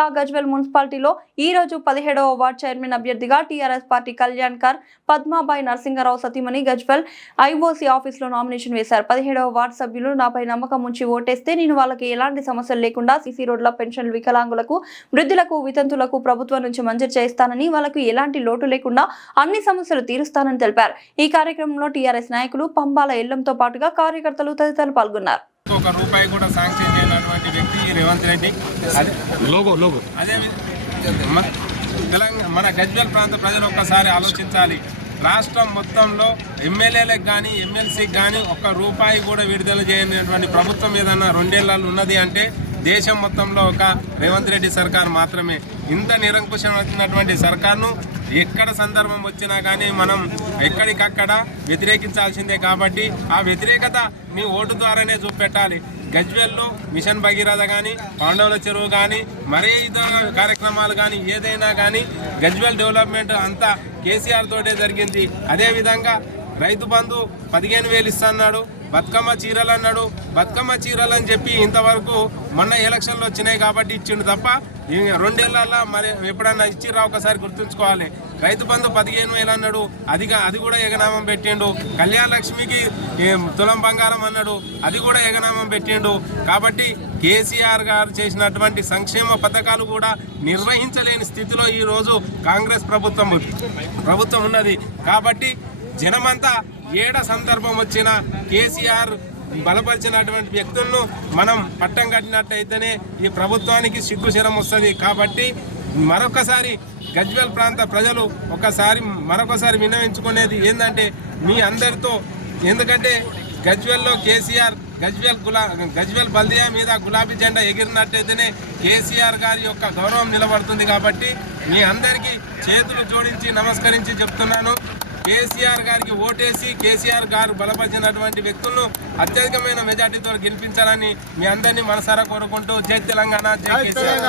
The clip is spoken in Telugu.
జిల్లా గజ్వేల్ మున్సిపాలిటీలో ఈ రోజు 17వ వార్డు చైర్మన్ అభ్యర్థిగా టీఆర్ఎస్ పార్టీ కళ్యాణ్కర్ పద్మాబాయి నరసింగరావు సతీమణి గజ్వేల్ ఐఓసీ ఆఫీసులో నామినేషన్ వేశారు. 17వ వార్డు సభ్యులు నాపై నమ్మకం ఉంచి ఓటేస్తే నేను వాళ్ళకి ఎలాంటి సమస్యలు లేకుండా సీసీ రోడ్ల, పెన్షన్లు, వికలాంగులకు, వృద్ధులకు, వితంతులకు ప్రభుత్వం నుంచి మంజూరు చేస్తానని, వాళ్ళకు ఎలాంటి లోటు లేకుండా అన్ని సమస్యలు తీరుస్తానని తెలిపారు. ఈ కార్యక్రమంలో టీఆర్ఎస్ నాయకులు పంబాల ఎల్లంతో పాటుగా కార్యకర్తలు తదితరులు పాల్గొన్నారు. ఒక రూపాయి కూడా శాంక్షన్ చేయనటువంటి వ్యక్తి రేవంత్ రెడ్డి. అదే తెలంగాణ మన గజ్వేల్ ప్రాంత ప్రజలు ఒక్కసారి ఆలోచించాలి. రాష్ట్రం మొత్తంలో ఎమ్మెల్యేలకు కానీ ఎమ్మెల్సీకి కానీ ఒక్క రూపాయి కూడా విడుదల చేయనటువంటి ప్రభుత్వం ఏదన్నా 2 ఏళ్ళు ఉన్నది అంటే దేశం మొత్తంలో ఒక రేవంత్ రెడ్డి సర్కారు మాత్రమే. ఇంత నిరంకుశమైనటువంటి సర్కారును ఎక్కడ సందర్భం వచ్చినా కానీ మనం ఎక్కడికక్కడ వ్యతిరేకించాల్సిందే. కాబట్టి ఆ వ్యతిరేకత మీ ఓటు ద్వారానే చూపెట్టాలి. గజ్వేల్లో మిషన్ భగీరథ కానీ, పాండవుల చెరువు కానీ, మరే ఇతర కార్యక్రమాలు కానీ ఏదైనా కానీ గజ్వేల్ డెవలప్మెంట్ అంతా కేసీఆర్ తోటే జరిగింది. అదేవిధంగా రైతు బంధు 15,000 ఇస్తున్నాడు, బతుకమ్మ చీరలు అన్నాడు. బతుకమ్మ చీరలు అని చెప్పి ఇంతవరకు మొన్న ఎలక్షన్లు వచ్చినాయి కాబట్టి ఇచ్చిండు తప్ప 2 ఏళ్ళల్లో మరి ఎప్పుడన్నా ఇచ్చిర్రా ఒకసారి గుర్తుంచుకోవాలి. రైతు బంధు 15,000 అన్నాడు, అది కూడా ఎగనామం పెట్టిండు. కళ్యాణ లక్ష్మికి తులం బంగారం అన్నాడు, అది కూడా ఎగనామం పెట్టిండు. కాబట్టి కేసీఆర్ గారు చేసినటువంటి సంక్షేమ పథకాలు కూడా నిర్వహించలేని స్థితిలో ఈరోజు కాంగ్రెస్ ప్రభుత్వం ఉన్నది. కాబట్టి జనమంతా ఏడ సందర్భం వచ్చినా కేసీఆర్ బలపరిచినటువంటి వ్యక్తులను మనం పట్టం కట్టినట్టయితేనే ఈ ప్రభుత్వానికి సిగ్గుశరం వస్తుంది. కాబట్టి మరొకసారి గజ్వేల్ ప్రాంత ప్రజలు మరొకసారి విన్నవించుకునేది ఏంటంటే మీ అందరితో, ఎందుకంటే గజ్వేల్లో కేసీఆర్ గజ్వేల్ బల్దియా మీద గులాబీ జెండా ఎగిరినట్టయితేనే కేసీఆర్ గారి యొక్క గౌరవం నిలబడుతుంది. కాబట్టి మీ అందరికీ చేతులు జోడించి నమస్కరించి చెప్తున్నాను. కేసీఆర్ గారికి ఓటేసి కేసీఆర్ గారు బలపరిచినటువంటి వ్యక్తులను అత్యధికమైన మెజార్టీతో గెలిపించాలని మీ అందరినీ మనసారా కోరుకుంటూ జై తెలంగాణ, జై కేసీఆర్.